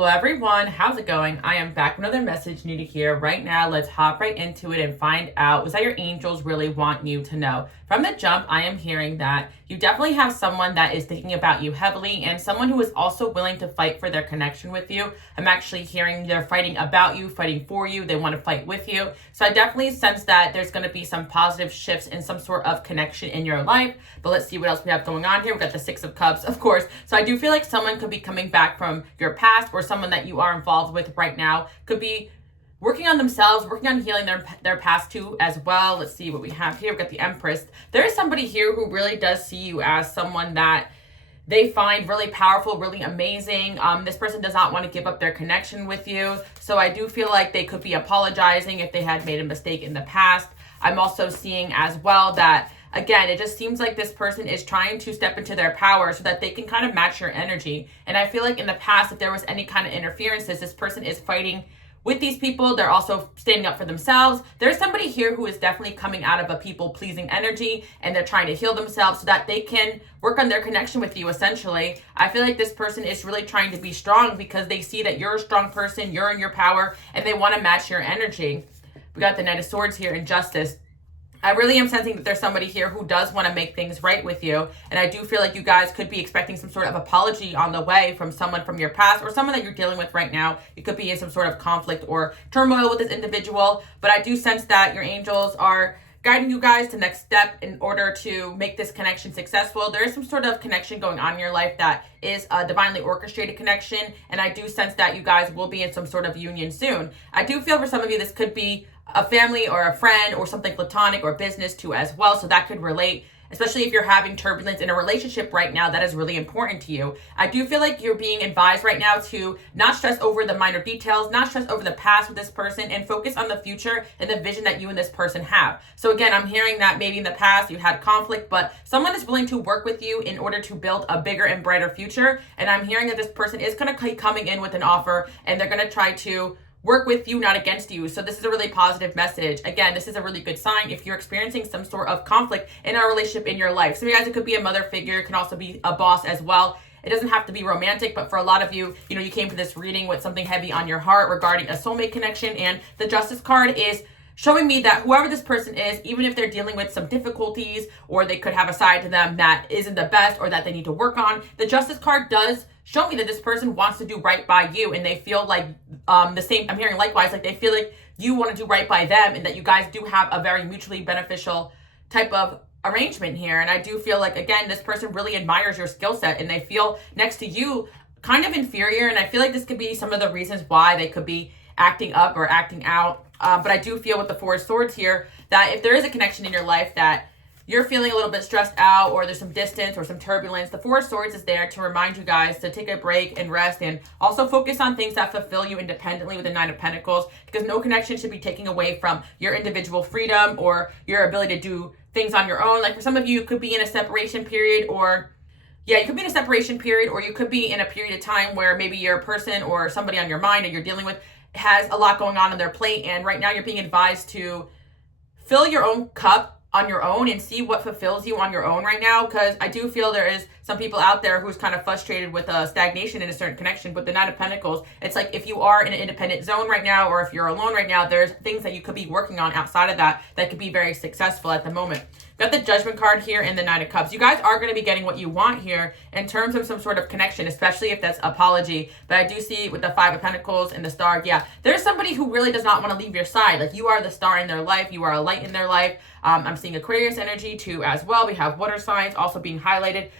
Hello everyone, how's it going? I am back with another message new to hear right now. Let's hop right into it and find out what your angels really want you to know. From the jump, I am hearing that you definitely have someone that is thinking about you heavily and someone who is also willing to fight for their connection with you. I'm actually hearing they're fighting about you, fighting for you. They want to fight with you. So I definitely sense that there's going to be some positive shifts in some sort of connection in your life. But let's see what else we have going on here. We've got the Six of Cups, of course. So I do feel like someone could be coming back from your past, or someone that you are involved with right now could be working on themselves, working on healing their past too as well. Let's see what we have here. We've got the Empress. There is somebody here who really does see you as someone that they find really powerful, really amazing. This person does not want to give up their connection with you. So I do feel like they could be apologizing if they had made a mistake in the past. I'm also seeing as well that, again, it just seems like this person is trying to step into their power so that they can kind of match your energy. And I feel like in the past, if there was any kind of interferences, this person is fighting with these people. They're also standing up for themselves. There's somebody here who is definitely coming out of a people-pleasing energy, and they're trying to heal themselves so that they can work on their connection with you, essentially. I feel like this person is really trying to be strong because they see that you're a strong person, you're in your power, and they want to match your energy. We got the Knight of Swords here in Justice. I really am sensing that there's somebody here who does want to make things right with you. And I do feel like you guys could be expecting some sort of apology on the way from someone from your past or someone that you're dealing with right now. You could be in some sort of conflict or turmoil with this individual. But I do sense that your angels are guiding you guys to the next step in order to make this connection successful. There is some sort of connection going on in your life that is a divinely orchestrated connection. And I do sense that you guys will be in some sort of union soon. I do feel for some of you, this could be a family or a friend or something platonic or business too as well. So that could relate, especially if you're having turbulence in a relationship right now that is really important to you. I do feel like you're being advised right now to not stress over the minor details, not stress over the past with this person, and focus on the future and the vision that you and this person have. So again, I'm hearing that maybe in the past you had conflict, but someone is willing to work with you in order to build a bigger and brighter future. And I'm hearing that this person is going to keep coming in with an offer, and they're going to try to work with you, not against you. So this is a really positive message. Again, this is a really good sign if you're experiencing some sort of conflict in a relationship in your life. Some of you guys, it could be a mother figure. It can also be a boss as well. It doesn't have to be romantic, but for a lot of you, you came to this reading with something heavy on your heart regarding a soulmate connection. And the Justice card is showing me that whoever this person is, even if they're dealing with some difficulties or they could have a side to them that isn't the best or that they need to work on, the Justice card does show me that this person wants to do right by you, and they feel like the same. I'm hearing likewise, like they feel like you want to do right by them, and that you guys do have a very mutually beneficial type of arrangement here. And I do feel like, again, this person really admires your skill set, and they feel next to you kind of inferior. And I feel like this could be some of the reasons why they could be acting up or acting out. But I do feel with the Four of Swords here that if there is a connection in your life that you're feeling a little bit stressed out, or there's some distance or some turbulence, the Four of Swords is there to remind you guys to take a break and rest, and also focus on things that fulfill you independently with the Nine of Pentacles, because no connection should be taking away from your individual freedom or your ability to do things on your own. Like for some of you, you could be in a separation period, or you could be in a separation period, or you could be in a period of time where maybe your person or somebody on your mind that you're dealing with has a lot going on their plate, and right now you're being advised to fill your own cup on your own and see what fulfills you on your own right now. Because I do feel there is some people out there who's kind of frustrated with a stagnation in a certain connection. But the Nine of Pentacles, it's like if you are in an independent zone right now, or if you're alone right now, there's things that you could be working on outside of that could be very successful at the moment. Got the Judgment card here and the Nine of Cups. You guys are going to be getting what you want here in terms of some sort of connection, especially if that's apology. But I do see with the Five of Pentacles and the Star, there's somebody who really does not want to leave your side. Like you are the star in their life. You are a light in their life. I'm seeing Aquarius energy too as well. We have water signs also being highlighted.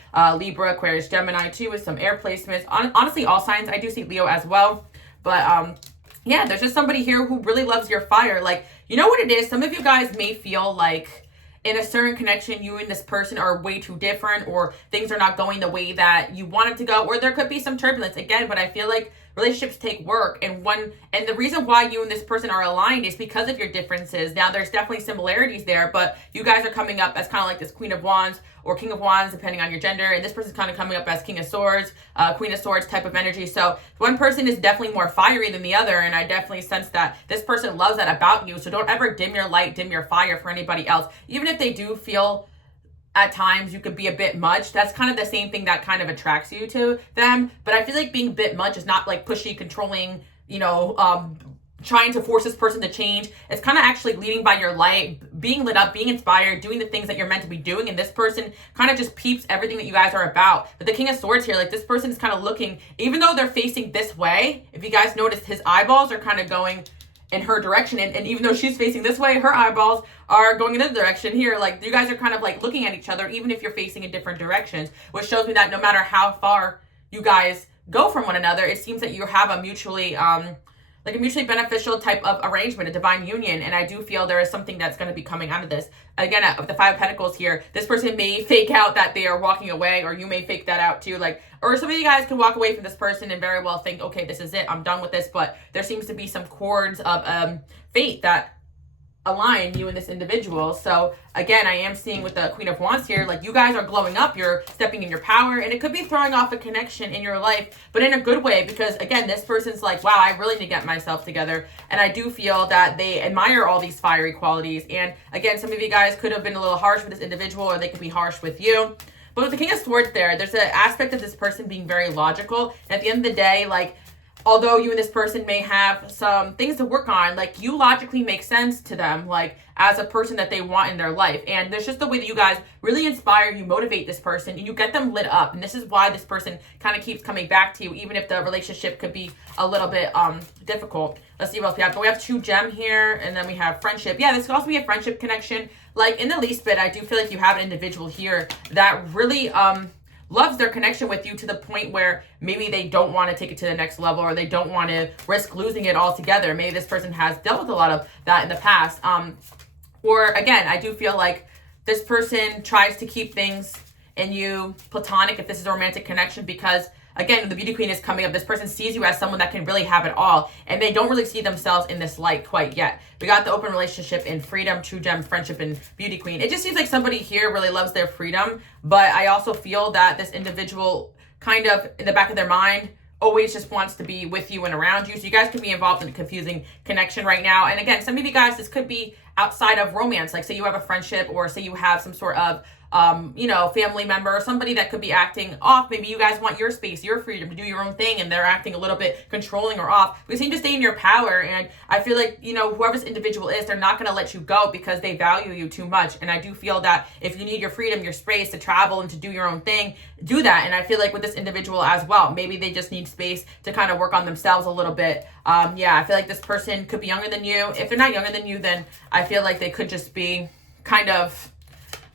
Libra, Aquarius, Gemini too, with some air placements. Honestly, all signs. I do see Leo as well. But there's just somebody here who really loves your fire. Like, you know what it is? Some of you guys may feel like in a certain connection, you and this person are way too different, or things are not going the way that you want it to go, or there could be some turbulence again. But I feel like relationships take work, and the reason why you and this person are aligned is because of your differences. Now, there's definitely similarities there, but you guys are coming up as kind of like this Queen of Wands or King of Wands, depending on your gender, and this person's kind of coming up as King of Swords, Queen of Swords type of energy. So one person is definitely more fiery than the other, and I definitely sense that this person loves that about you. So don't ever dim your light, dim your fire for anybody else, even if they do feel at times you could be a bit much. That's kind of the same thing that kind of attracts you to them. But I feel like being a bit much is not like pushy, controlling, trying to force this person to change. It's kind of actually leading by your light, being lit up, being inspired, doing the things that you're meant to be doing. And this person kind of just peeps everything that you guys are about. But the King of Swords here, like this person is kind of looking, even though they're facing this way, if you guys notice, his eyeballs are kind of going in her direction. And even though she's facing this way, her eyeballs are going in the direction here. Like you guys are kind of like looking at each other, even if you're facing in different directions, which shows me that no matter how far you guys go from one another, it seems that you have a mutually beneficial type of arrangement, a divine union. And I do feel there is something that's going to be coming out of this. Again, with the Five of Pentacles here, this person may fake out that they are walking away, or you may fake that out too. Or some of you guys can walk away from this person and very well think, okay, this is it, I'm done with this. But there seems to be some cords of fate that align you and this individual. So again, I am seeing with the Queen of Wands here, like you guys are glowing up, you're stepping in your power, and it could be throwing off a connection in your life, but in a good way, because again, this person's like, wow, I really need to get myself together. And I do feel that they admire all these fiery qualities. And again, some of you guys could have been a little harsh with this individual, or they could be harsh with you. But with the King of Swords there's an aspect of this person being very logical. And at the end of the day, like, although you and this person may have some things to work on, like you logically make sense to them, like as a person that they want in their life. And there's just the way that you guys really inspire, you motivate this person, and you get them lit up. And this is why this person kind of keeps coming back to you, even if the relationship could be a little bit difficult. Let's see what else we have. So we have 2 gem here, and then we have friendship. Yeah, this could also be a friendship connection. Like in the least bit, I do feel like you have an individual here that really loves their connection with you, to the point where maybe they don't want to take it to the next level, or they don't want to risk losing it altogether. Maybe this person has dealt with a lot of that in the past. Or again, I do feel like this person tries to keep things in you platonic, if this is a romantic connection, because again, the Beauty Queen is coming up. This person sees you as someone that can really have it all, and they don't really see themselves in this light quite yet. We got the open relationship and freedom, true gem, friendship, and Beauty Queen. It just seems like somebody here really loves their freedom, but I also feel that this individual kind of in the back of their mind always just wants to be with you and around you. So you guys could be involved in a confusing connection right now. And again, some of you guys, this could be outside of romance. Like say you have a friendship, or say you have some sort of family member or somebody that could be acting off. Maybe you guys want your space, your freedom to do your own thing, and they're acting a little bit controlling or off. We seem to stay in your power, and I feel like, whoever this individual is, they're not going to let you go because they value you too much. And I do feel that if you need your freedom, your space to travel and to do your own thing, do that. And I feel like with this individual as well, maybe they just need space to kind of work on themselves a little bit. I feel like this person could be younger than you. If they're not younger than you, then I feel like they could just be kind of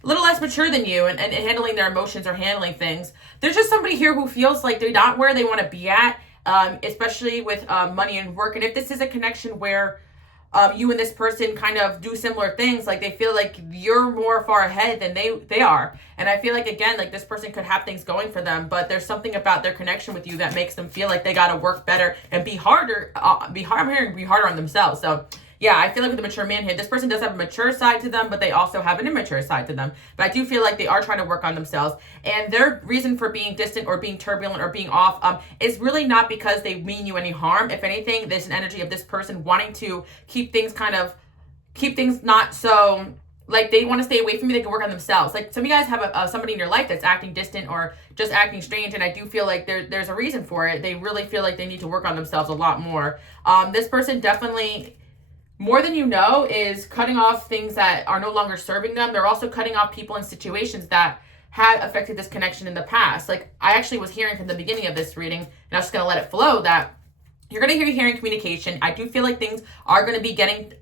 a little less mature than you and handling their emotions or handling things. There's just somebody here who feels like they're not where they want to be at, especially with money and work. And if this is a connection where you and this person kind of do similar things, like they feel like you're more far ahead than they are. And I feel like, again, like this person could have things going for them, but there's something about their connection with you that makes them feel like they got to work better and be harder on themselves. So yeah, I feel like with the mature man here, this person does have a mature side to them, but they also have an immature side to them. But I do feel like they are trying to work on themselves. And their reason for being distant or being turbulent or being off is really not because they mean you any harm. If anything, there's an energy of this person wanting to keep things not so, like they want to stay away from you. They can work on themselves. Like some of you guys have somebody in your life that's acting distant or just acting strange. And I do feel like there's a reason for it. They really feel like they need to work on themselves a lot more. This person definitely, more than you know, is cutting off things that are no longer serving them. They're also cutting off people and situations that had affected this connection in the past. Like I actually was hearing from the beginning of this reading, and I was just going to let it flow, that you're going to hearing communication. I do feel like things are going to be getting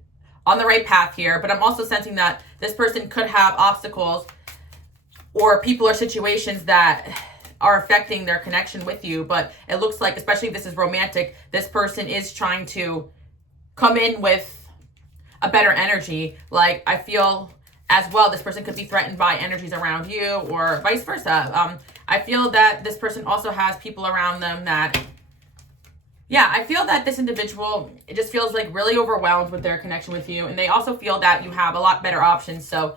on the right path here, but I'm also sensing that this person could have obstacles or people or situations that are affecting their connection with you. But it looks like, especially if this is romantic, this person is trying to come in with a better energy. Like I feel as well, this person could be threatened by energies around you or vice versa. I feel that this person also has people around them that, I feel that this individual, it just feels like really overwhelmed with their connection with you. And they also feel that you have a lot better options. So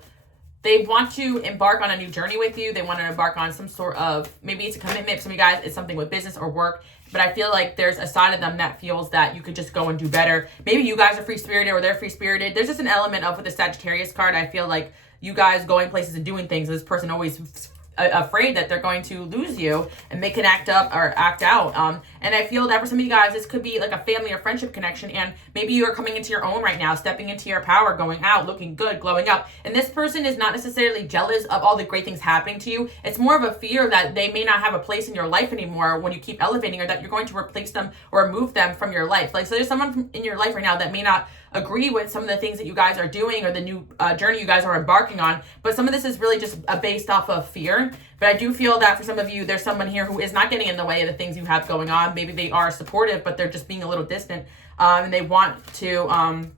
they want to embark on a new journey with you. They want to embark on some sort of, maybe it's a commitment. Some of you guys, it's something with business or work. But I feel like there's a side of them that feels that you could just go and do better. Maybe you guys are free-spirited or they're free-spirited. There's just an element of, with the Sagittarius card, I feel like you guys going places and doing things. This person always afraid that they're going to lose you and they can act up or act out. And I feel that for some of you guys, this could be like a family or friendship connection, and maybe you are coming into your own right now, stepping into your power, going out, looking good, glowing up. And this person is not necessarily jealous of all the great things happening to you. It's more of a fear that they may not have a place in your life anymore when you keep elevating, or that you're going to replace them or remove them from your life. Like, so there's someone in your life right now that may not agree with some of the things that you guys are doing or the new journey you guys are embarking on, but some of this is really just based off of fear. But I do feel that for some of you, there's someone here who is not getting in the way of the things you have going on. Maybe they are supportive, but they're just being a little distant, and they want to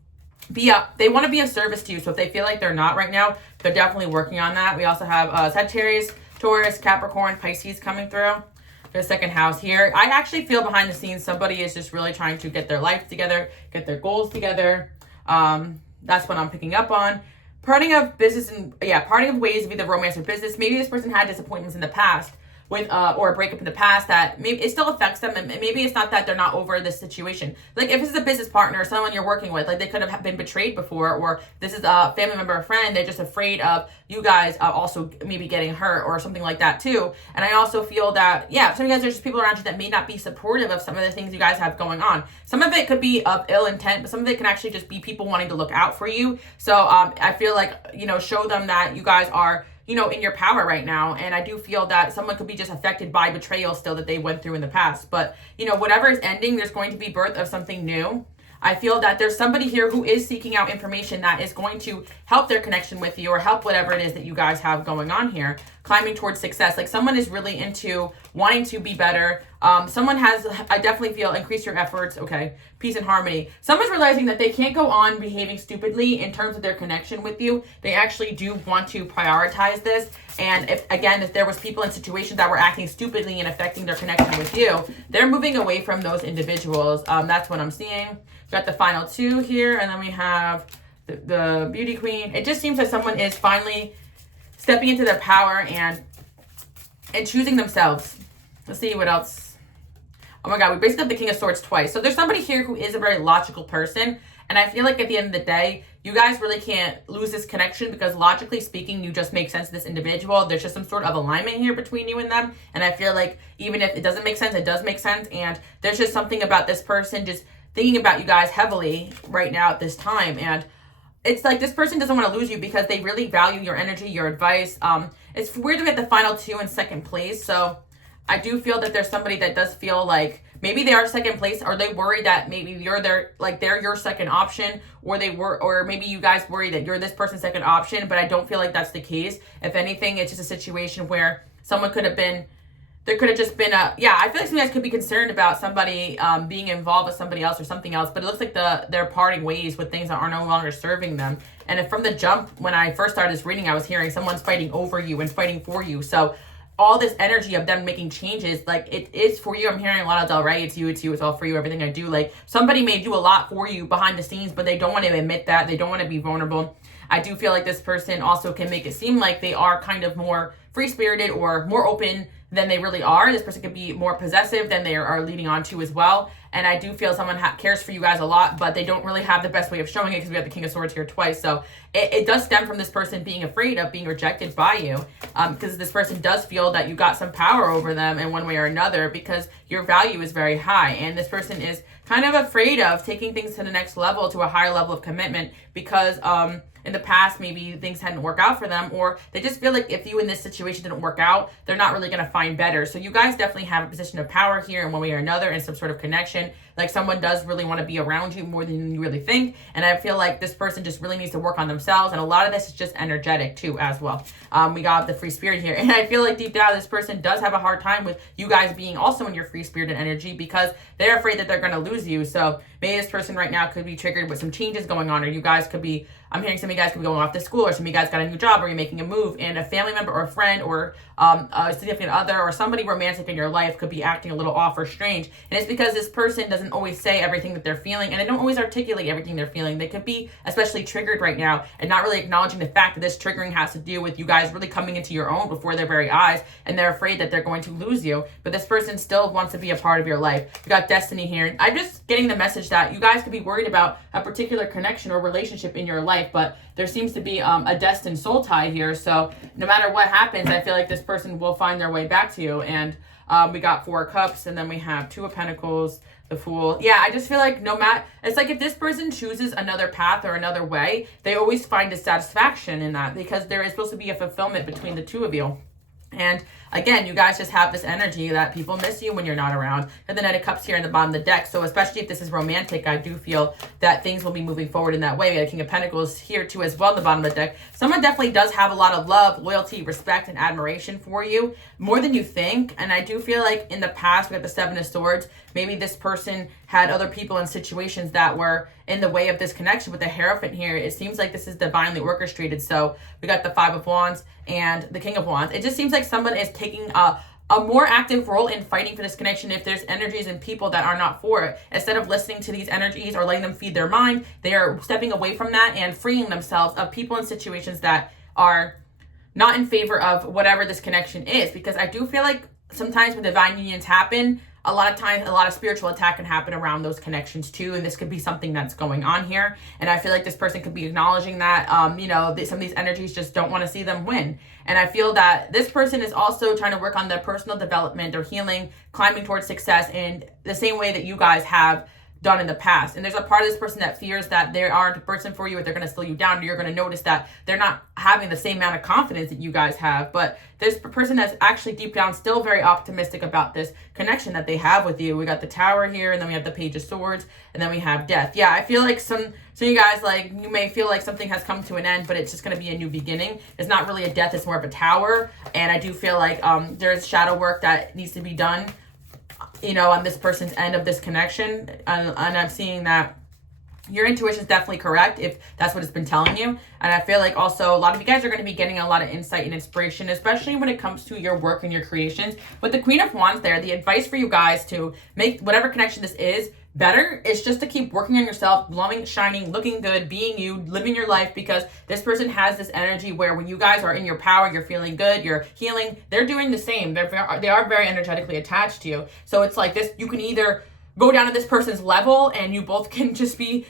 be of service to you. So if they feel like they're not right now, they're definitely working on that. We also have Sagittarius, Taurus, Capricorn, Pisces coming through. The second house here. I actually feel behind the scenes somebody is just really trying to get their life together, get their goals together. That's what I'm picking up on. Parting of business and parting of ways of either romance or business. Maybe this person had disappointments in the past with or a breakup in the past that maybe it still affects them, and maybe it's not that they're not over this situation. Like if this is a business partner or someone you're working with, like they could have been betrayed before, or this is a family member or friend, they're just afraid of you guys also maybe getting hurt or something like that too. And I also feel that, some of you guys, there's just people around you that may not be supportive of some of the things you guys have going on. Some of it could be of ill intent, but some of it can actually just be people wanting to look out for you. So I feel like, show them that you guys are in your power right now. And I do feel that someone could be just affected by betrayal still that they went through in the past. But, whatever is ending, there's going to be birth of something new. I feel that there's somebody here who is seeking out information that is going to help their connection with you, or help whatever it is that you guys have going on here, climbing towards success. Like someone is really into wanting to be better. Someone has, I definitely feel, increase your efforts. Okay. Peace and harmony. Someone's realizing that they can't go on behaving stupidly in terms of their connection with you. They actually do want to prioritize this. And if there was people in situations that were acting stupidly and affecting their connection with you, they're moving away from those individuals. That's what I'm seeing. Got the final two here, and then we have the beauty queen. It just seems that someone is finally stepping into their power and choosing themselves. Let's see what else. Oh my God, we basically have the King of Swords twice. So there's somebody here who is a very logical person. And I feel like at the end of the day, you guys really can't lose this connection, because logically speaking, you just make sense to this individual. There's just some sort of alignment here between you and them. And I feel like even if it doesn't make sense, it does make sense. And there's just something about this person just thinking about you guys heavily right now at this time. And it's like this person doesn't want to lose you because they really value your energy, your advice. It's weird to get the final two in second place. So I do feel that there's somebody that does feel like maybe they are second place, or they worry that maybe you're they're your second option, or maybe you guys worry that you're this person's second option, but I don't feel like that's the case. If anything, it's just a situation where someone there could have just been I feel like some guys could be concerned about somebody being involved with somebody else or something else, but it looks like they're parting ways with things that are no longer serving them. And if from the jump, when I first started this reading, I was hearing someone's fighting over you and fighting for you. So all this energy of them making changes, like it is for you. I'm hearing a lot of Del Rey, it's you, it's all for you, everything I do. Like somebody may do a lot for you behind the scenes, but they don't want to admit that. They don't want to be vulnerable. I do feel like this person also can make it seem like they are kind of more free-spirited or more open than they really are. This person could be more possessive than they are leading on to as well. And I do feel someone cares for you guys a lot, but they don't really have the best way of showing it, because we have the King of Swords here twice. So it does stem from this person being afraid of being rejected by you, because this person does feel that you got some power over them in one way or another, because your value is very high. And this person is kind of afraid of taking things to the next level, to a higher level of commitment, because in the past maybe things hadn't worked out for them, or they just feel like if you in this situation didn't work out, they're not really going to find better. So you guys definitely have a position of power here in one way or another, and some sort of connection. Like someone does really want to be around you more than you really think. And I feel like this person just really needs to work on themselves. And a lot of this is just energetic too as well. We got the free spirit here. And I feel like deep down, this person does have a hard time with you guys being also in your free spirited energy, because they're afraid that they're going to lose you. So maybe this person right now could be triggered with some changes going on, or you guys could be, I'm hearing some of you guys could be going off to school, or some of you guys got a new job, or you're making a move, and a family member or a friend or a significant other or somebody romantic in your life could be acting a little off or strange. And it's because this person doesn't doesn't always say everything that they're feeling, and they don't always articulate everything they're feeling. They could be especially triggered right now and not really acknowledging the fact that this triggering has to do with you guys really coming into your own before their very eyes, and they're afraid that they're going to lose you. But this person still wants to be a part of your life. You got destiny here. I'm just getting the message that you guys could be worried about a particular connection or relationship in your life, but there seems to be a destined soul tie here. So no matter what happens, I feel like this person will find their way back to you. And we got 4 cups, and then we have 2 of pentacles, the Fool. Yeah, I just feel like it's like if this person chooses another path or another way, they always find a satisfaction in that, because there is supposed to be a fulfillment between the two of you. And again, you guys just have this energy that people miss you when you're not around. And the Knight of Cups here in the bottom of the deck. So especially if this is romantic, I do feel that things will be moving forward in that way. We got King of Pentacles here too as well in the bottom of the deck. Someone definitely does have a lot of love, loyalty, respect, and admiration for you, more than you think. And I do feel like in the past, we got the 7 of Swords. Maybe this person had other people in situations that were in the way of this connection. With the Hierophant here, it seems like this is divinely orchestrated. So we got the 5 of Wands and the King of Wands. It just seems like someone is taking a more active role in fighting for this connection. If there's energies and people that are not for it, instead of listening to these energies or letting them feed their mind, they are stepping away from that and freeing themselves of people and situations that are not in favor of whatever this connection is. Because I do feel like sometimes when divine unions happen, a lot of times a lot of spiritual attack can happen around those connections too, and this could be something that's going on here. And I feel like this person could be acknowledging that some of these energies just don't want to see them win. And I feel that this person is also trying to work on their personal development or healing, climbing towards success in the same way that you guys have done in the past. And there's a part of this person that fears that they aren't a person for you, or they're going to slow you down, or you're going to notice that they're not having the same amount of confidence that you guys have. But there's a person that's actually deep down still very optimistic about this connection that they have with you. We got the Tower here, and then we have the Page of Swords, and then we have Death. Yeah, I feel like some of you guys, like, you may feel like something has come to an end, but it's just going to be a new beginning. It's not really a death, it's more of a tower. And I do feel like there's shadow work that needs to be done, on this person's end of this connection. And I'm seeing that your intuition is definitely correct if that's what it's been telling you. And I feel like also a lot of you guys are going to be getting a lot of insight and inspiration, especially when it comes to your work and your creations. With the Queen of Wands there, the advice for you guys to make whatever connection this is better is just to keep working on yourself, glowing, shining, looking good, being you, living your life, because this person has this energy where when you guys are in your power, you're feeling good, you're healing, they're doing the same. They are very energetically attached to you. So it's like this, you can either go down to this person's level and you both can just be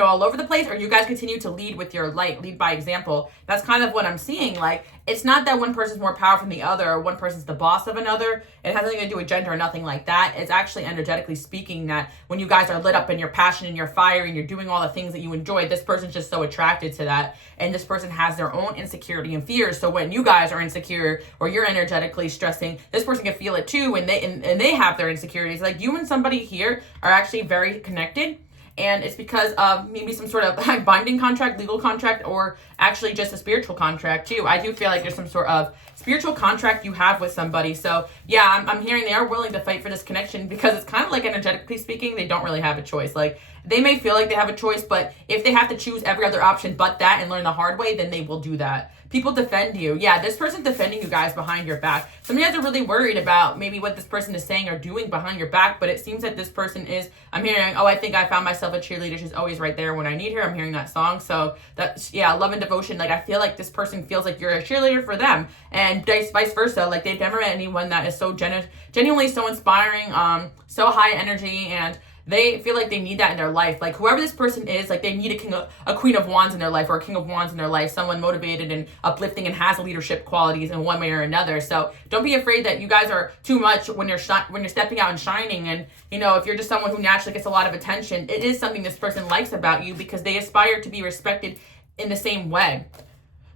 all over the place, or you guys continue to lead with your light, lead by example. That's kind of what I'm seeing. Like, it's not that one person's more powerful than the other, or one person's the boss of another. It has nothing to do with gender or nothing like that. It's actually energetically speaking that when you guys are lit up and you're passionate and you're fire and you're doing all the things that you enjoy, this person's just so attracted to that. And this person has their own insecurity and fears. So when you guys are insecure or you're energetically stressing, this person can feel it too, and they have their insecurities. Like, you and somebody here are actually very connected. And it's because of maybe some sort of binding contract, legal contract, or actually just a spiritual contract too. I do feel like there's some sort of spiritual contract you have with somebody. So yeah, I'm hearing they are willing to fight for this connection, because it's kind of like, energetically speaking, they don't really have a choice. Like, they may feel like they have a choice, but if they have to choose every other option but that and learn the hard way, then they will do that. People defend you. Yeah, this person's defending you guys behind your back. Some of you guys are really worried about maybe what this person is saying or doing behind your back, but it seems that this person is, I'm hearing, I think I found myself a cheerleader. She's always right there when I need her. I'm hearing that song. So that's, yeah, love and devotion. Like, I feel like this person feels like you're a cheerleader for them, and vice versa. Like, they've never met anyone that is so genuinely so inspiring, so high energy, and they feel like they need that in their life. Like, whoever this person is, like, they need a Queen of Wands in their life, or a King of Wands in their life, someone motivated and uplifting and has leadership qualities in one way or another. So don't be afraid that you guys are too much when you're stepping out and shining. And if you're just someone who naturally gets a lot of attention, it is something this person likes about you, because they aspire to be respected in the same way.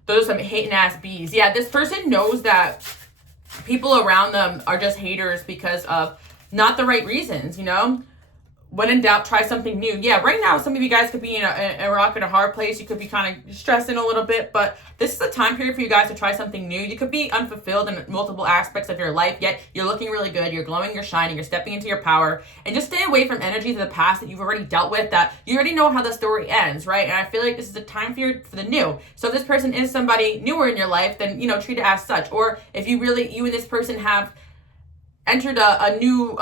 Those are some hating ass bees. Yeah, this person knows that people around them are just haters because of not the right reasons. When in doubt, try something new. Yeah, right now, some of you guys could be in a rock and a hard place. You could be kind of stressing a little bit, but this is a time period for you guys to try something new. You could be unfulfilled in multiple aspects of your life, yet you're looking really good. You're glowing, you're shining, you're stepping into your power. And just stay away from energies of the past that you've already dealt with, that you already know how the story ends, right? And I feel like this is a time period for the new. So if this person is somebody newer in your life, then, treat it as such. Or if you and this person have entered a new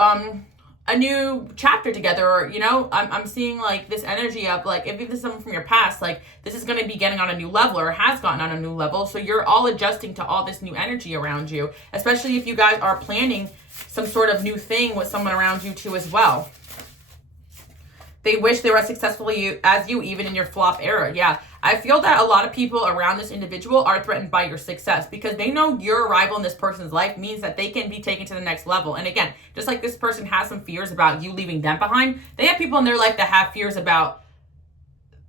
a new chapter together, or I'm seeing like this energy of like, if this is someone from your past, like this is going to be getting on a new level or has gotten on a new level, so you're all adjusting to all this new energy around you, especially if you guys are planning some sort of new thing with someone around you too as well. They wish they were as successful as you, even in your flop era. Yeah, I feel that a lot of people around this individual are threatened by your success because they know your arrival in this person's life means that they can be taken to the next level. And again, just like this person has some fears about you leaving them behind, they have people in their life that have fears about,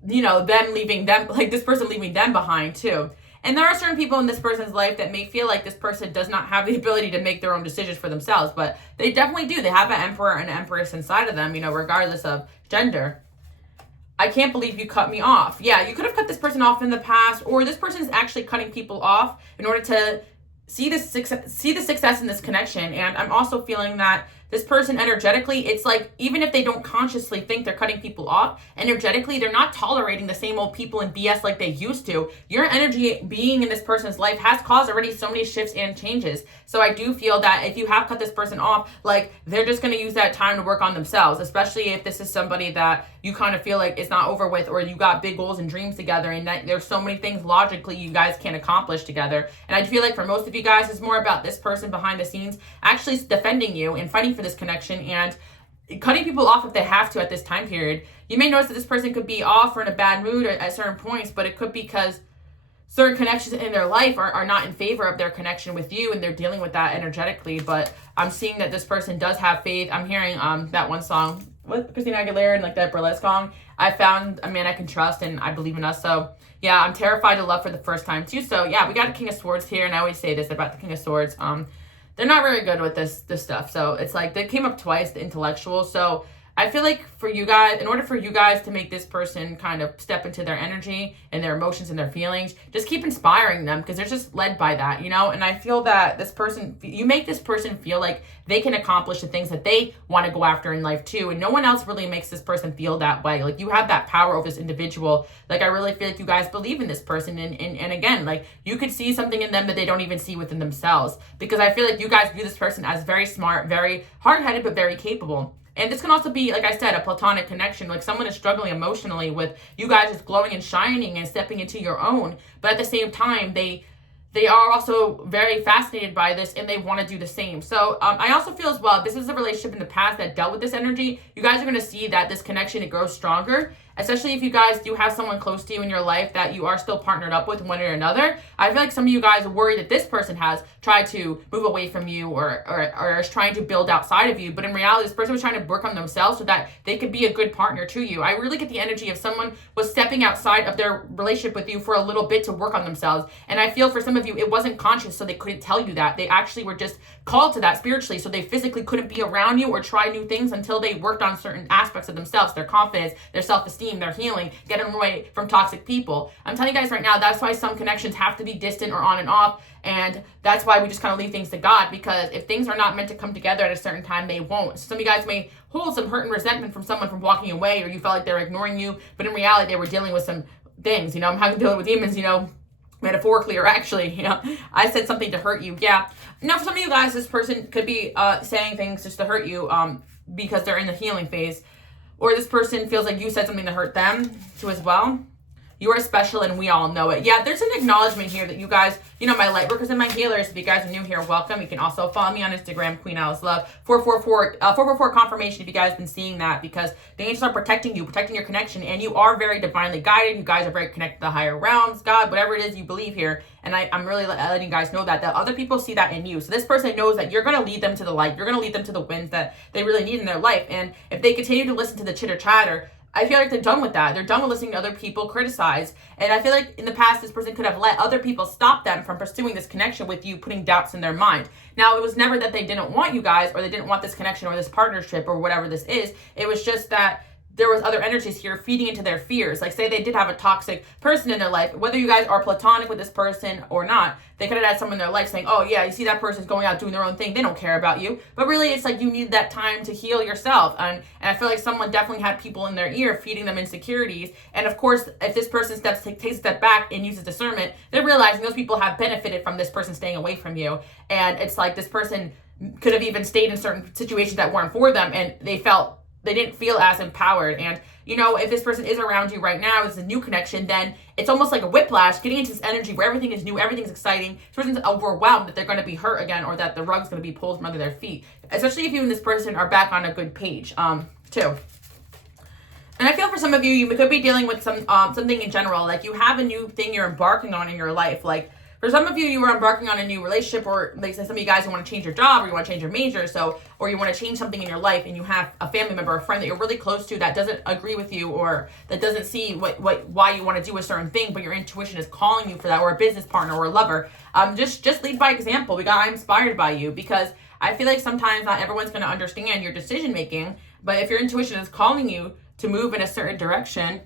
them leaving them, like this person leaving them behind too. And there are certain people in this person's life that may feel like this person does not have the ability to make their own decisions for themselves, but they definitely do. They have an emperor and an empress inside of them, regardless of gender. I can't believe you cut me off. Yeah, you could have cut this person off in the past, or this person is actually cutting people off in order to see the success in this connection. And I'm also feeling that this person energetically, it's like, even if they don't consciously think they're cutting people off, energetically, they're not tolerating the same old people and BS like they used to. Your energy being in this person's life has caused already so many shifts and changes. So I do feel that if you have cut this person off, like they're just going to use that time to work on themselves, especially if this is somebody that you kind of feel like it's not over with, or you got big goals and dreams together, and that there's so many things logically you guys can't accomplish together. And I feel like for most of you guys, it's more about this person behind the scenes actually defending you and fighting for this connection and cutting people off if they have to at this time period. You may notice that this person could be off or in a bad mood at certain points, but it could be because certain connections in their life are not in favor of their connection with you, and they're dealing with that energetically. But I'm seeing that this person does have faith. I'm hearing that one song with Christina Aguilera and like that burlesque song, I found a man I can trust and I believe in us. So yeah, I'm terrified to love for the first time too. So yeah, we got a King of Swords here, and I always say this about the King of Swords. They're not very good with this stuff. So it's like they came up twice, the intellectual. So I feel like for you guys, in order for you guys to make this person kind of step into their energy and their emotions and their feelings, just keep inspiring them, because they're just led by that, And I feel that this person, you make this person feel like they can accomplish the things that they want to go after in life too. And no one else really makes this person feel that way. Like you have that power over this individual. Like I really feel like you guys believe in this person. And again, like you could see something in them that they don't even see within themselves, because I feel like you guys view this person as very smart, very hard-headed, but very capable. And this can also be, like I said, a platonic connection. Like someone is struggling emotionally with you guys just glowing and shining and stepping into your own. But at the same time, they are also very fascinated by this and they want to do the same. So I also feel as well, if this is a relationship in the past that dealt with this energy, you guys are going to see that this connection, it grows stronger. Especially if you guys do have someone close to you in your life that you are still partnered up with one or another. I feel like some of you guys are worried that this person has tried to move away from you or is trying to build outside of you. But in reality, this person was trying to work on themselves so that they could be a good partner to you. I really get the energy of someone was stepping outside of their relationship with you for a little bit to work on themselves. And I feel for some of you, it wasn't conscious, so they couldn't tell you that. They actually were just called to that spiritually, so they physically couldn't be around you or try new things until they worked on certain aspects of themselves, their confidence, their self-esteem, their healing, getting away from toxic people. I'm telling you guys right now, that's why some connections have to be distant or on and off, and that's why we just kind of leave things to God, because if things are not meant to come together at a certain time, they won't. So some of you guys may hold some hurt and resentment from someone from walking away, or you felt like they were ignoring you, but in reality, they were dealing with some things, I'm having to deal with demons, metaphorically or actually, I said something to hurt you. Yeah. Now, for some of you guys, this person could be saying things just to hurt you because they're in the healing phase. Or this person feels like you said something to hurt them too as well. You are special and we all know it. Yeah, there's an acknowledgement here that you guys, my light workers and my healers, if you guys are new here, welcome. You can also follow me on Instagram, Queen Alice Love, 444 confirmation if you guys have been seeing that, because the angels are protecting you, protecting your connection, and you are very divinely guided. You guys are very connected to the higher realms, God, whatever it is you believe here. And I'm really letting you guys know that other people see that in you. So this person knows that you're going to lead them to the light. You're going to lead them to the winds that they really need in their life. And if they continue to listen to the chitter chatter, I feel like they're done with that. They're done with listening to other people criticize. And I feel like in the past, this person could have let other people stop them from pursuing this connection with you, putting doubts in their mind. Now, it was never that they didn't want you guys, or they didn't want this connection or this partnership or whatever this is. It was just that there was other energies here feeding into their fears. Like say they did have a toxic person in their life, whether you guys are platonic with this person or not, they could have had someone in their life saying, oh yeah, you see that person's going out doing their own thing. They don't care about you. But really it's like you need that time to heal yourself. And I feel like someone definitely had people in their ear feeding them insecurities. And of course, if this person takes a step back and uses discernment, they're realizing those people have benefited from this person staying away from you. And it's like this person could have even stayed in certain situations that weren't for them, and they didn't feel as empowered. And you know, if this person is around you right now, it's a new connection, then it's almost like a whiplash, getting into this energy where everything is new, everything's exciting. This person's overwhelmed that they're going to be hurt again, or that the rug's going to be pulled from under their feet, especially if you and this person are back on a good page too. And I feel for some of you, you could be dealing with something in general, like you have a new thing you're embarking on in your life. Like for some of you, you are embarking on a new relationship, or like some of you guys, you want to change your job, or you want to change your major, or you want to change something in your life, and you have a family member, a friend that you're really close to that doesn't agree with you, or that doesn't see why you want to do a certain thing, but your intuition is calling you for that, or a business partner or a lover. Just lead by example. I'm inspired by you, because I feel like sometimes not everyone's going to understand your decision making, but if your intuition is calling you to move in a certain direction,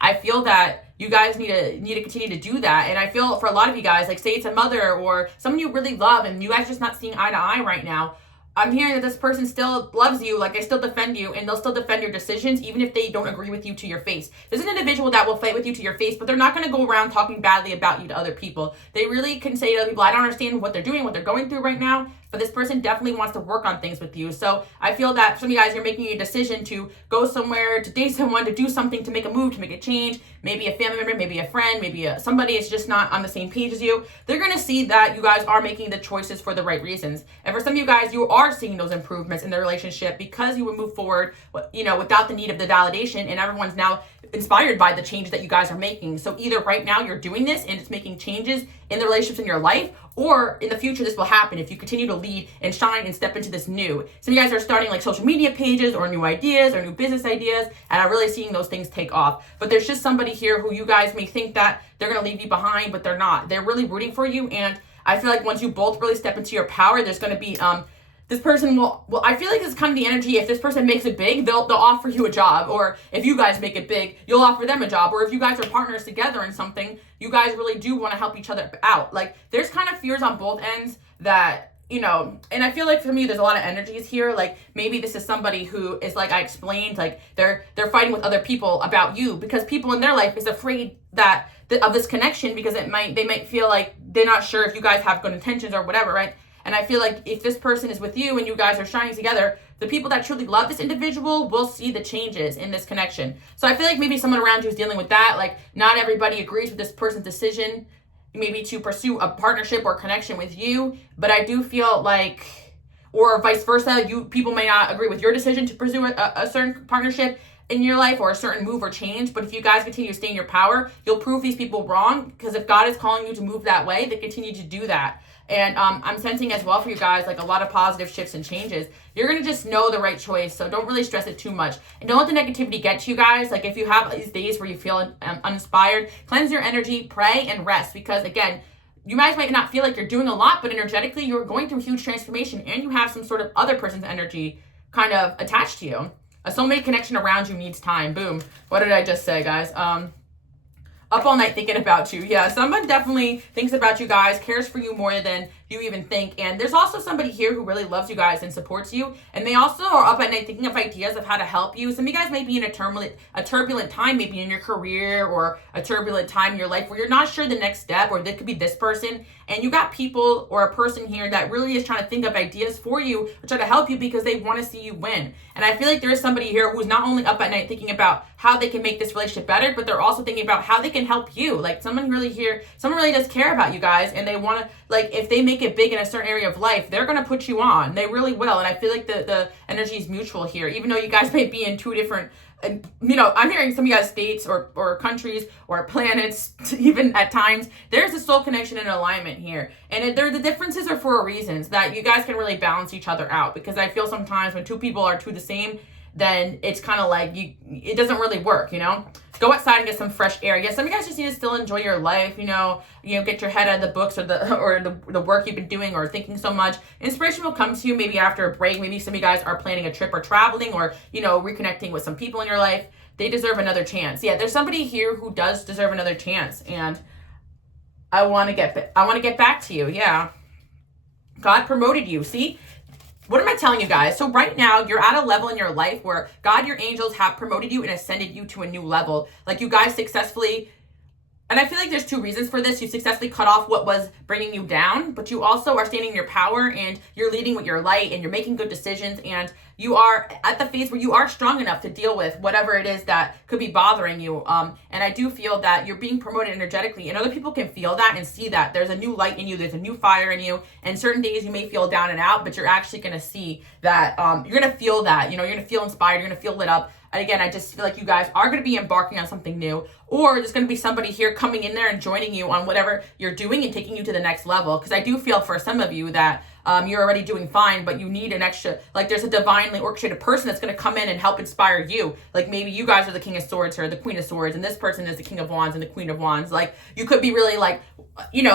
I feel that you guys need to continue to do that. And I feel for a lot of you guys, like say it's a mother or someone you really love, and you guys just not seeing eye to eye right now. I'm hearing that this person still loves you, like they still defend you, and they'll still defend your decisions even if they don't agree with you to your face. There's an individual that will fight with you to your face, but they're not going to go around talking badly about you to other people. They really can say to other people, I don't understand what they're doing, what they're going through right now, but this person definitely wants to work on things with you. So I feel that some of you guys, you're making a decision to go somewhere, to date someone, to do something, to make a move, to make a change, maybe a family member, maybe a friend, maybe somebody is just not on the same page as you. They're going to see that you guys are making the choices for the right reasons. And for some of you guys, you are seeing those improvements in the relationship because you would move forward, you know, without the need of the validation, and everyone's now inspired by the change that you guys are making. So either right now you're doing this and it's making changes in the relationships in your life, or in the future this will happen if you continue to lead and shine and step into this new. Some of you guys are starting like social media pages or new ideas or new business ideas, and are really seeing those things take off. But there's just somebody here who you guys may think that they're going to leave you behind, but they're not. They're really rooting for you, and I feel like once you both really step into your power, there's going to be this person will, I feel like it's kind of the energy, if this person makes it big, they'll offer you a job, or if you guys make it big, you'll offer them a job, or if you guys are partners together in something, you guys really do want to help each other out. Like there's kind of fears on both ends that, you know, and I feel like for me, there's a lot of energies here. Like maybe this is somebody who is, like I explained, like they're fighting with other people about you, because people in their life is afraid that of this connection, because they might feel like they're not sure if you guys have good intentions or whatever, right? And I feel like if this person is with you and you guys are shining together, the people that truly love this individual will see the changes in this connection. So I feel like maybe someone around you is dealing with that. Like not everybody agrees with this person's decision, maybe to pursue a partnership or connection with you. But I do feel like, or vice versa, people may not agree with your decision to pursue a certain partnership in your life, or a certain move or change. But if you guys continue to stay in your power, you'll prove these people wrong, because if God is calling you to move that way, they continue to do that. And I'm sensing as well for you guys, like a lot of positive shifts and changes. You're going to just know the right choice. So don't really stress it too much. And don't let the negativity get to you guys. Like if you have these days where you feel uninspired, cleanse your energy, pray, and rest. Because again, you guys might not feel like you're doing a lot, but energetically you're going through huge transformation, and you have some sort of other person's energy kind of attached to you. A soulmate connection around you needs time. Boom. What did I just say, guys? Up all night thinking about you. Yeah, someone definitely thinks about you guys, cares for you more than you even think. And there's also somebody here who really loves you guys and supports you. And they also are up at night thinking of ideas of how to help you. Some of you guys may be in a turbulent time, maybe in your career, or a turbulent time in your life where you're not sure the next step, or that could be this person. And you got people or a person here that really is trying to think of ideas for you, or try to help you because they want to see you win. And I feel like there is somebody here who's not only up at night thinking about how they can make this relationship better, but they're also thinking about how they can help you. Like someone really does care about you guys, and they want to, like, if they make it big in a certain area of life, they're going to put you on. They really will. And I feel like the energy is mutual here, even though you guys may be in two different, you know, I'm hearing some of you guys states or countries or planets, even at times. There's a soul connection and alignment here. And the differences are for reasons that you guys can really balance each other out. Because I feel sometimes when two people are two the same, then it's kind of like it doesn't really work, you know? Go outside and get some fresh air. Yeah, some of you guys just need to still enjoy your life, you know, get your head out of the books or the work you've been doing or thinking so much. Inspiration will come to you maybe after a break. Maybe some of you guys are planning a trip or traveling, or, you know, reconnecting with some people in your life. They deserve another chance. Yeah, there's somebody here who does deserve another chance, and I want to get back to you. Yeah. God promoted you. See? What am I telling you guys? So right now, you're at a level in your life where God, your angels have promoted you and ascended you to a new level. Like you guys successfully And I feel like there's two reasons for this. You successfully cut off what was bringing you down, but you also are standing in your power and you're leading with your light and you're making good decisions, and you are at the phase where you are strong enough to deal with whatever it is that could be bothering you. And I do feel that you're being promoted energetically, and other people can feel that and see that there's a new light in you, there's a new fire in you. And certain days you may feel down and out, but you're actually going to see that you're going to feel that, you're going to feel inspired, you're going to feel lit up. And again, I just feel like you guys are going to be embarking on something new, or there's going to be somebody here coming in there and joining you on whatever you're doing and taking you to the next level. Because I do feel for some of you that you're already doing fine, but you need an extra, like there's a divinely orchestrated person that's going to come in and help inspire you. Like maybe you guys are the King of Swords or the Queen of Swords, and this person is the King of Wands and the Queen of Wands. Like you could be really like,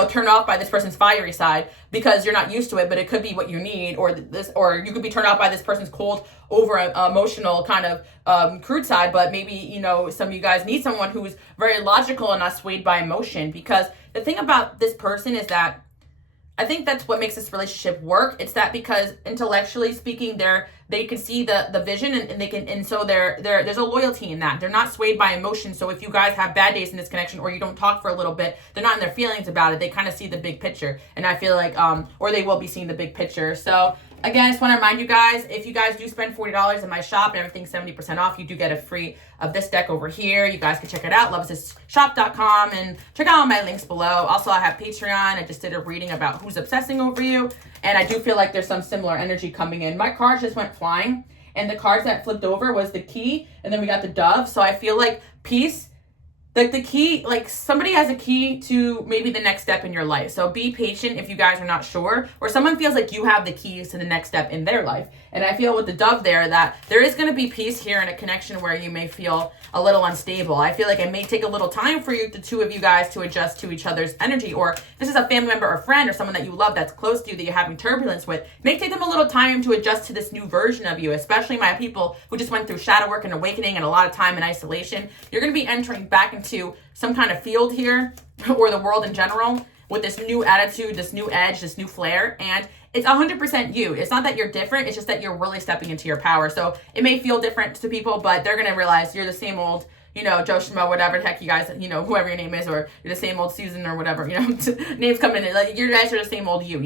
turned off by this person's fiery side because you're not used to it, but it could be what you need, or you could be turned off by this person's cold, over emotional kind of crude side. But maybe, some of you guys need someone who's very logical and not swayed by emotion, because the thing about this person is that I think that's what makes this relationship work. It's that because intellectually speaking, they can see the vision, and they can, and so there's a loyalty in that. They're not swayed by emotion. So if you guys have bad days in this connection, or you don't talk for a little bit, they're not in their feelings about it. They kind of see the big picture, and I feel like or they will be seeing the big picture. So again, I just want to remind you guys, if you guys do spend $40 in my shop and everything's 70% off, you do get a free of this deck over here. You guys can check it out, LOVEEXISTSHOP.com, and check out all my links below. Also, I have Patreon. I just did a reading about who's obsessing over you, and I do feel like there's some similar energy coming in. My cards just went flying, and the cards that flipped over was the key, and then we got the dove. So I feel like peace, like the key, like somebody has a key to maybe the next step in your life. So be patient if you guys are not sure, or someone feels like you have the keys to the next step in their life. And I feel with the dove there that there is going to be peace here in a connection where you may feel a little unstable. I feel like it may take a little time for you, the two of you guys, to adjust to each other's energy. Or if this is a family member or friend or someone that you love that's close to you that you're having turbulence with, it may take them a little time to adjust to this new version of you, especially my people who just went through shadow work and awakening and a lot of time in isolation. You're going to be entering back into some kind of field here, or the world in general, with this new attitude, this new edge, this new flair, and it's 100% you. It's not that you're different, it's just that you're really stepping into your power. So it may feel different to people, but they're gonna realize you're the same old, Joe Schmo, whatever the heck you guys, whoever your name is, or you're the same old Susan or whatever, names come in, like you guys are the same old you,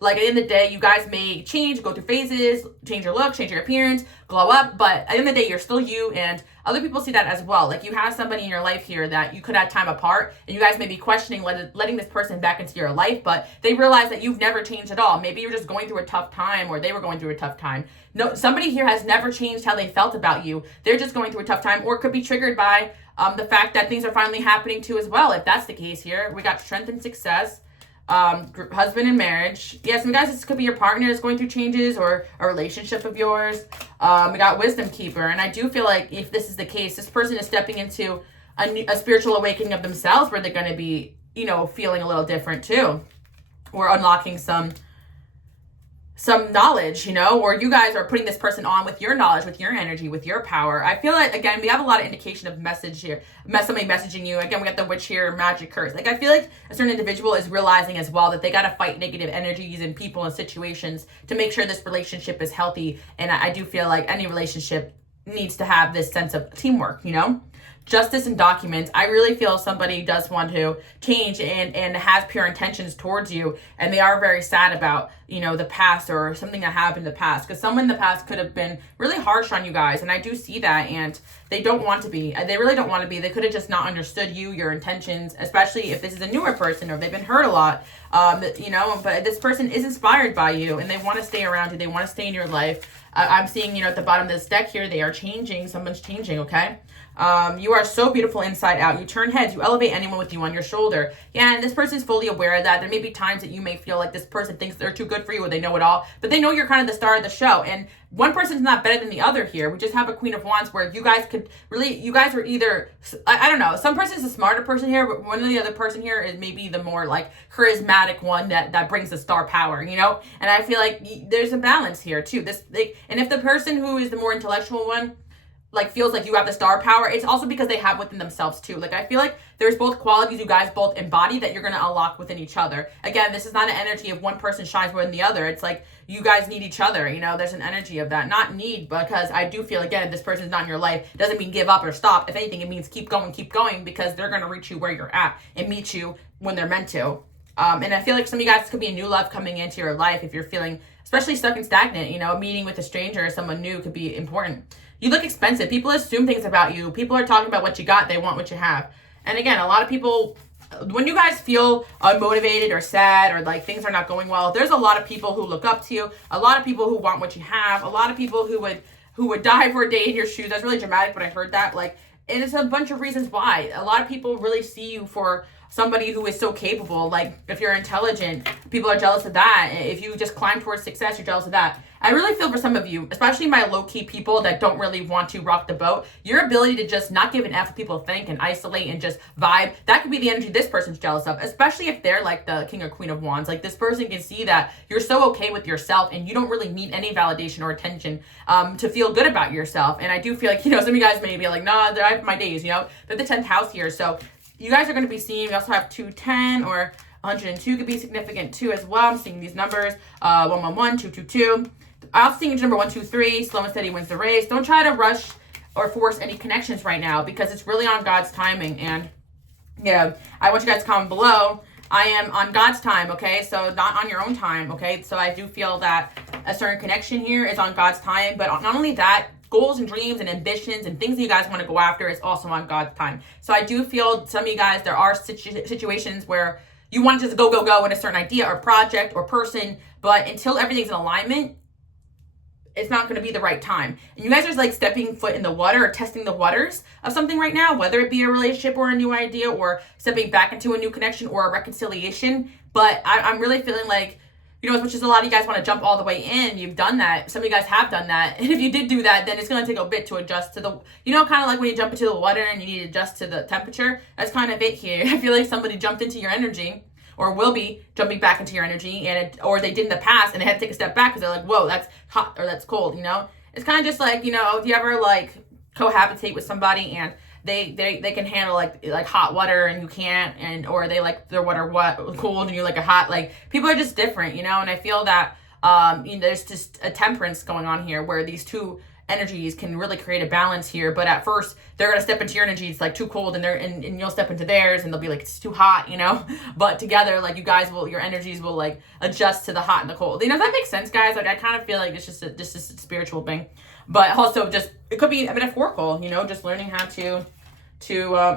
like at the end of the day, you guys may change, go through phases, change your look, change your appearance, glow up, but at the end of the day, you're still you, and other people see that as well. Like you have somebody in your life here that you could have time apart, and you guys may be questioning letting this person back into your life, but they realize that you've never changed at all. Maybe you're just going through a tough time, or they were going through a tough time. No, somebody here has never changed how they felt about you. They're just going through a tough time, or it could be triggered by the fact that things are finally happening too as well. If that's the case here, we got strength and success, husband and marriage. Yeah, some guys, this could be your partner is going through changes, or a relationship of yours. We got wisdom keeper, and I do feel like if this is the case, this person is stepping into a spiritual awakening of themselves, where they're going to be, feeling a little different too, or unlocking some knowledge, or you guys are putting this person on with your knowledge, with your energy, with your power. I feel like, again, we have a lot of indication of message here, somebody messaging you. Again, we got the witch here, magic curse. Like, I feel like a certain individual is realizing as well that they got to fight negative energies and people and situations to make sure this relationship is healthy. And I do feel like any relationship needs to have this sense of teamwork, Justice and documents. I really feel somebody does want to change and has pure intentions towards you, and they are very sad about, the past or something that happened in the past, because someone in the past could have been really harsh on you guys, and I do see that, and they don't want to be. They really don't want to be. They could have just not understood you, your intentions, especially if this is a newer person or they've been hurt a lot, but this person is inspired by you, and they want to stay around you. They want to stay in your life. I'm seeing, at the bottom of this deck here, they are changing. Someone's changing, okay? You are so beautiful inside out. You turn heads. You elevate anyone with you on your shoulder. Yeah, and this person is fully aware of that. There may be times that you may feel like this person thinks they're too good for you, or they know it all, but they know you're kind of the star of the show. And one person's not better than the other here. We just have a Queen of Wands where you guys are either, I don't know, some person is a smarter person here, but one of the other person here is maybe the more like charismatic one that brings the star power, And I feel like there's a balance here too. And if the person who is the more intellectual one, like feels like you have the star power, it's also because they have within themselves too. Like I feel like there's both qualities you guys both embody that you're going to unlock within each other. Again, this is not an energy of one person shines more than the other. It's like you guys need each other, you know. There's an energy of that, not need, because I do feel, again, if this person's not in your life, it doesn't mean give up or stop. If anything, it means keep going, because they're going to reach you where you're at and meet you when they're meant to. And I feel like some of you guys could be a new love coming into your life if you're feeling especially stuck and stagnant. You know, meeting with a stranger or someone new could be important. You look expensive. People assume things about you. People are talking about what you got. They want what you have. And again, a lot of people, when you guys feel unmotivated or sad or like things are not going well, there's a lot of people who look up to you, a lot of people who want what you have, a lot of people who would die for a day in your shoes. That's really dramatic, but I heard that. Like, and it's a bunch of reasons why. A lot of people really see you for somebody who is so capable. Like, if you're intelligent, people are jealous of that. If you just climb towards success, you're jealous of that. I really feel for some of you, especially my low-key people that don't really want to rock the boat, your ability to just not give an F what people think and isolate and just vibe, that could be the energy this person's jealous of, especially if they're like the king or queen of wands. Like, this person can see that you're so okay with yourself and you don't really need any validation or attention to feel good about yourself. And I do feel like, you know, some of you guys may be like, nah, I have my days, you know, they're the 10th house here. So you guys are going to be seeing, we also have 210 or 102 could be significant too as well. I'm seeing these numbers, 111, 222. I'm also seeing number 123, slow and steady wins the race. Don't try to rush or force any connections right now because it's really on God's timing. And yeah, I want you guys to comment below. I am on God's time, okay? So not on your own time, okay? So I do feel that a certain connection here is on God's time, but not only that, goals and dreams and ambitions and things that you guys want to go after is also on God's time. So I do feel some of you guys, there are situations where you want to just go in a certain idea or project or person, but until everything's in alignment, it's not going to be the right time. And you guys are like stepping foot in the water or testing the waters of something right now, whether it be a relationship or a new idea or stepping back into a new connection or a reconciliation. But I'm really feeling like, you know, as much as a lot of you guys want to jump all the way in, you've done that. Some of you guys have done that. And if you did do that, then it's going to take a bit to adjust to the, you know, kind of like when you jump into the water and you need to adjust to the temperature. That's kind of it here. I feel like somebody jumped into your energy or will be jumping back into your energy, and or they did in the past and they had to take a step back because they're like, whoa, that's hot or that's cold, you know? It's kind of just like, you know, do you ever like cohabitate with somebody and they can handle like hot water and you can't, and or they like their water cold and you like a hot, like people are just different, you know? And I feel that you know, there's just a temperance going on here where these two energies can really create a balance here. But at first they're going to step into your energy, it's like too cold, and and you'll step into theirs and they'll be like, it's too hot, you know? But together, like, you guys will, your energies will like adjust to the hot and the cold, you know? If that makes sense, guys. Like, I kind of feel like it's just a spiritual thing, but also just, it could be metaphorical, you know, just learning how to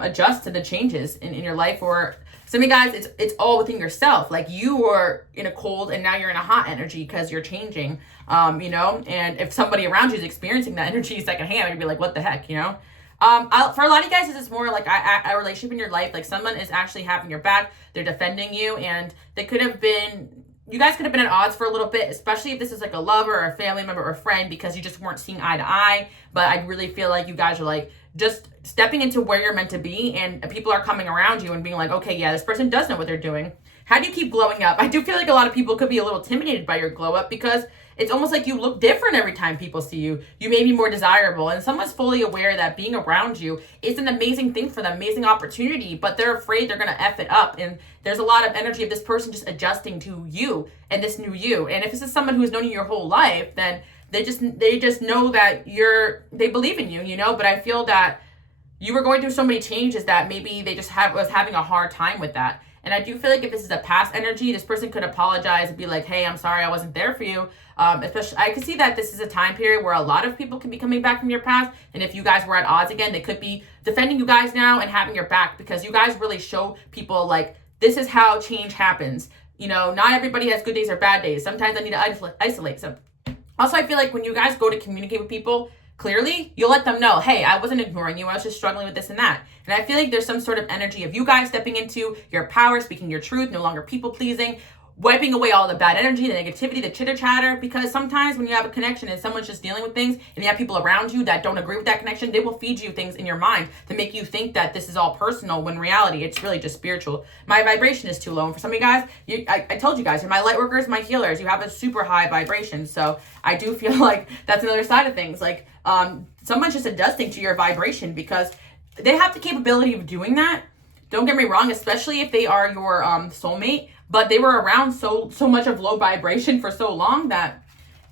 adjust to the changes in your life. Or some of you guys, it's all within yourself. Like, you were in a cold and now you're in a hot energy because you're changing, you know? And if somebody around you is experiencing that energy secondhand, you'd be like, what the heck, you know? For a lot of you guys, this is more like a relationship in your life. Like, someone is actually having your back. They're defending you, and they could have been, you guys could have been at odds for a little bit, especially if this is like a lover or a family member or a friend, because you just weren't seeing eye to eye. But I really feel like you guys are like just stepping into where you're meant to be, and people are coming around you and being like, okay, yeah, this person does know what they're doing. How do you keep glowing up? I do feel like a lot of people could be a little intimidated by your glow up because it's almost like you look different every time people see you. You may be more desirable, and someone's fully aware that being around you is an amazing thing for them, amazing opportunity, but they're afraid they're going to F it up. And there's a lot of energy of this person just adjusting to you and this new you. And if this is someone who's known you your whole life, then they just know that they believe in you, you know? But I feel that you were going through so many changes that maybe they just was having a hard time with that. And I do feel like if this is a past energy, this person could apologize and be like, hey, I'm sorry I wasn't there for you. Especially, I can see that this is a time period where a lot of people can be coming back from your past. And if you guys were at odds again, they could be defending you guys now and having your back, because you guys really show people like, this is how change happens. You know, not everybody has good days or bad days. Sometimes I need to isolate some. Also, I feel like when you guys go to communicate with people clearly, you'll let them know, hey, I wasn't ignoring you. I was just struggling with this and that. And I feel like there's some sort of energy of you guys stepping into your power, speaking your truth, no longer people pleasing, wiping away all the bad energy, the negativity, the chitter chatter. Because sometimes when you have a connection and someone's just dealing with things and you have people around you that don't agree with that connection, they will feed you things in your mind to make you think that this is all personal, when in reality it's really just spiritual. My vibration is too low. And for some of you guys, I told you guys, you're my light workers, my healers. You have a super high vibration. So I do feel like that's another side of things. Like, someone's just adjusting to your vibration because they have the capability of doing that. Don't get me wrong, especially if they are your soulmate, but they were around so much of low vibration for so long that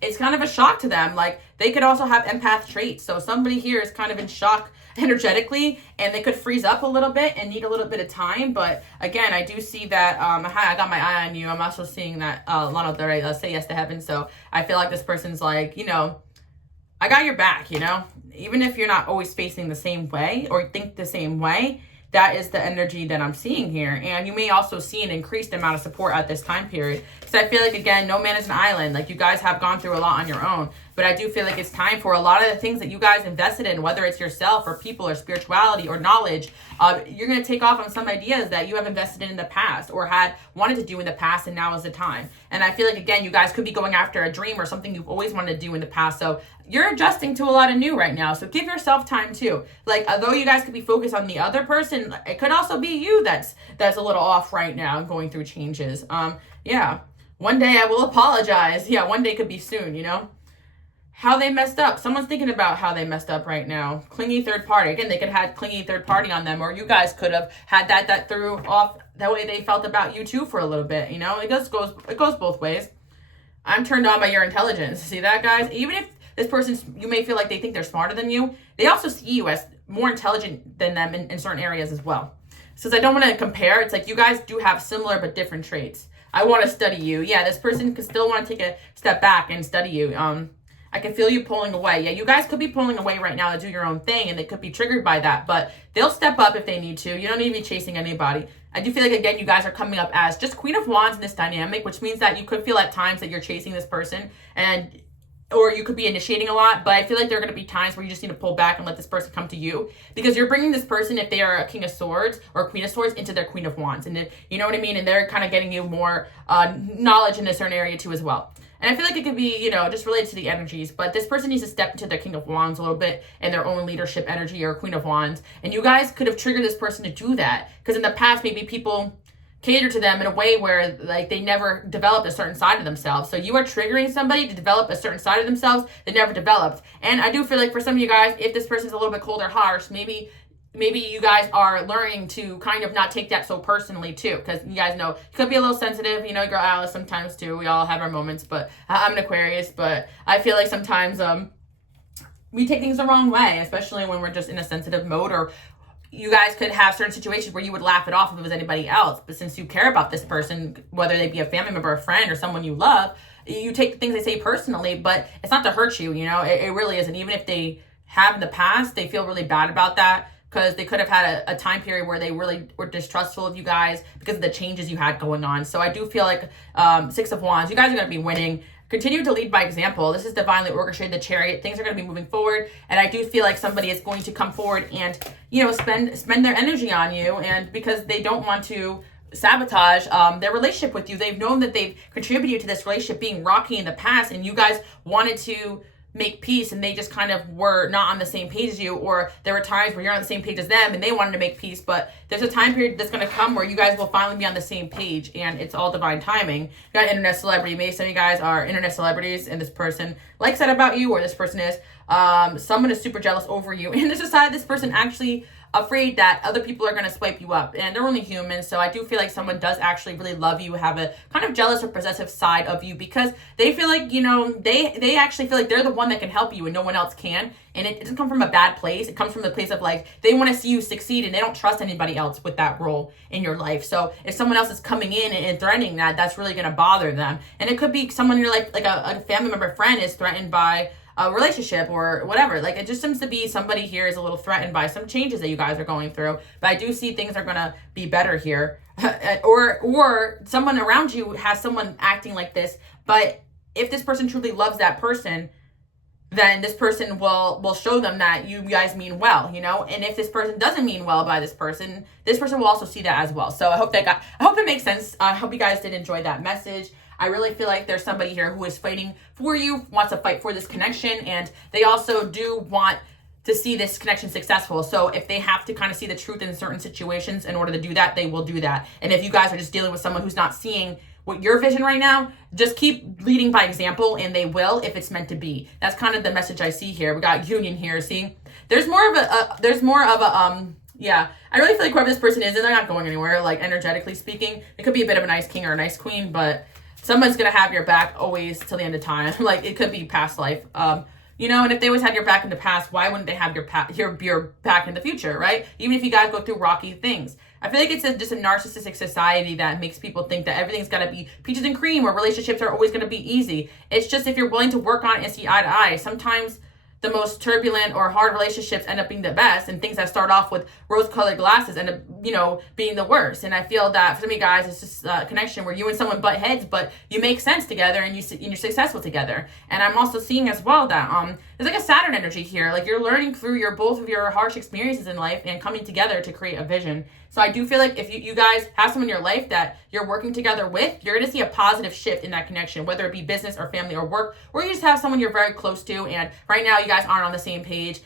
it's kind of a shock to them. Like, they could also have empath traits. So somebody here is kind of in shock energetically, and they could freeze up a little bit and need a little bit of time. But again, I do see that, hi, I got my eye on you. I'm also seeing that Lana Del Rey, say yes to heaven. So I feel like this person's like, you know, I got your back, you know, even if you're not always facing the same way or think the same way. That is the energy that I'm seeing here. And you may also see an increased amount of support at this time period. Because I feel like, again, no man is an island. Like, you guys have gone through a lot on your own. But I do feel like it's time for a lot of the things that you guys invested in, whether it's yourself or people or spirituality or knowledge, you're going to take off on some ideas that you have invested in the past or had wanted to do in the past, and now is the time. And I feel like, again, you guys could be going after a dream or something you've always wanted to do in the past. So you're adjusting to a lot of new right now. So give yourself time too. Like, although you guys could be focused on the other person, it could also be you that's a little off right now and going through changes. Yeah. One day I will apologize. Yeah, one day could be soon, you know? How they messed up. Someone's thinking about how they messed up right now. Clingy third party. Again, they could have had clingy third party on them, or you guys could have had that threw off the way they felt about you too for a little bit, you know? It goes both ways. I'm turned on by your intelligence. See that, guys? Even if this person, you may feel like they think they're smarter than you, they also see you as more intelligent than them in certain areas as well. Since I don't want to compare, it's like you guys do have similar but different traits. I want to study you. Yeah, this person could still want to take a step back and study you. I can feel you pulling away. Yeah, you guys could be pulling away right now to do your own thing, and they could be triggered by that, but they'll step up if they need to. You don't need to be chasing anybody. I do feel like, again, you guys are coming up as just Queen of Wands in this dynamic, which means that you could feel at times that you're chasing this person, or you could be initiating a lot, but I feel like there are going to be times where you just need to pull back and let this person come to you, because you're bringing this person, if they are a King of Swords or a Queen of Swords, into their Queen of Wands, and you know what I mean? And they're kind of getting you more knowledge in a certain area too as well. And I feel like it could be, you know, just related to the energies, but this person needs to step into their King of Wands a little bit and their own leadership energy, or Queen of Wands. And you guys could have triggered this person to do that, because in the past, maybe people cater to them in a way where, like, they never developed a certain side of themselves. So you are triggering somebody to develop a certain side of themselves that never developed. And I do feel like for some of you guys, if this person's a little bit cold or harsh, maybe you guys are learning to kind of not take that so personally too, because you guys know you could be a little sensitive, you know, girl Alice sometimes too. We all have our moments, but I'm an Aquarius, but I feel like sometimes we take things the wrong way, especially when we're just in a sensitive mode, or you guys could have certain situations where you would laugh it off if it was anybody else, but since you care about this person, whether they be a family member, a friend, or someone you love, you take the things they say personally, but it's not to hurt you, you know, it really isn't. Even if they have in the past, they feel really bad about that, because they could have had a time period where they really were distrustful of you guys because of the changes you had going on. So I do feel like Six of Wands, you guys are going to be winning. Continue to lead by example. This is divinely orchestrated, the Chariot. Things are going to be moving forward, and I do feel like somebody is going to come forward and, you know, spend their energy on you, and because they don't want to sabotage their relationship with you. They've known that they've contributed to this relationship being rocky in the past, and you guys wanted to make peace, and they just kind of were not on the same page as you, or there were times where you're on the same page as them and they wanted to make peace, but there's a time period that's going to come where you guys will finally be on the same page, and it's all divine timing. You got internet celebrity. Maybe some of you guys are internet celebrities, and this person likes that about you, or this person is someone is super jealous over you, and there's a side of this person actually afraid that other people are going to swipe you up, and they're only human. So I do feel like someone does actually really love you, have a kind of jealous or possessive side of you, because they feel like, you know, they actually feel like they're the one that can help you and no one else can. And it doesn't come from a bad place. It comes from the place of, like, they want to see you succeed, and they don't trust anybody else with that role in your life. So if someone else is coming in and threatening that, that's really going to bother them. And it could be someone you're like a family member, friend is threatened by a relationship or whatever. Like, it just seems to be somebody here is a little threatened by some changes that you guys are going through. But I do see things are going to be better here. or someone around you has someone acting like this. But if this person truly loves that person, then this person will show them that you guys mean well, you know? And if this person doesn't mean well by this person will also see that as well. So I hope it makes sense. I hope you guys did enjoy that message. I really feel like there's somebody here who is fighting for you, wants to fight for this connection, and they also do want to see this connection successful. So if they have to kind of see the truth in certain situations in order to do that, they will do that. And if you guys are just dealing with someone who's not seeing what your vision right now, just keep leading by example, and they will if it's meant to be. That's kind of the message I see here. We got union here. See, there's more of a yeah, I really feel like whoever this person is, and they're not going anywhere, like energetically speaking. It could be a bit of a nice king or a nice queen, but someone's going to have your back always till the end of time. Like, it could be past life. You know, and if they always had your back in the past, why wouldn't they have your back in the future, right? Even if you guys go through rocky things. I feel like it's just a narcissistic society that makes people think that everything's got to be peaches and cream, or relationships are always going to be easy. It's just if you're willing to work on it and see eye to eye. Sometimes the most turbulent or hard relationships end up being the best, and things that start off with rose-colored glasses end up, you know, being the worst. And I feel that for some of you guys, it's just a connection where you and someone butt heads, but you make sense together, and you're successful together. And I'm also seeing as well that there's like a Saturn energy here. Like, you're learning through both of your harsh experiences in life and coming together to create a vision. So I do feel like if you guys have someone in your life that you're working together with, you're going to see a positive shift in that connection, whether it be business or family or work, or you just have someone you're very close to, and right now you guys aren't on the same page.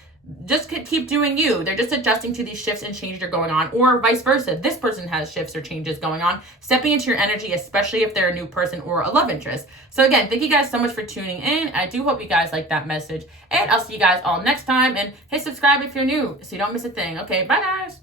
Just keep doing you. They're just adjusting to these shifts and changes that are going on, or vice versa. This person has shifts or changes going on, stepping into your energy, especially if they're a new person or a love interest. So again, thank you guys so much for tuning in. I do hope you guys like that message, and I'll see you guys all next time, and hit subscribe if you're new so you don't miss a thing. Okay, bye guys.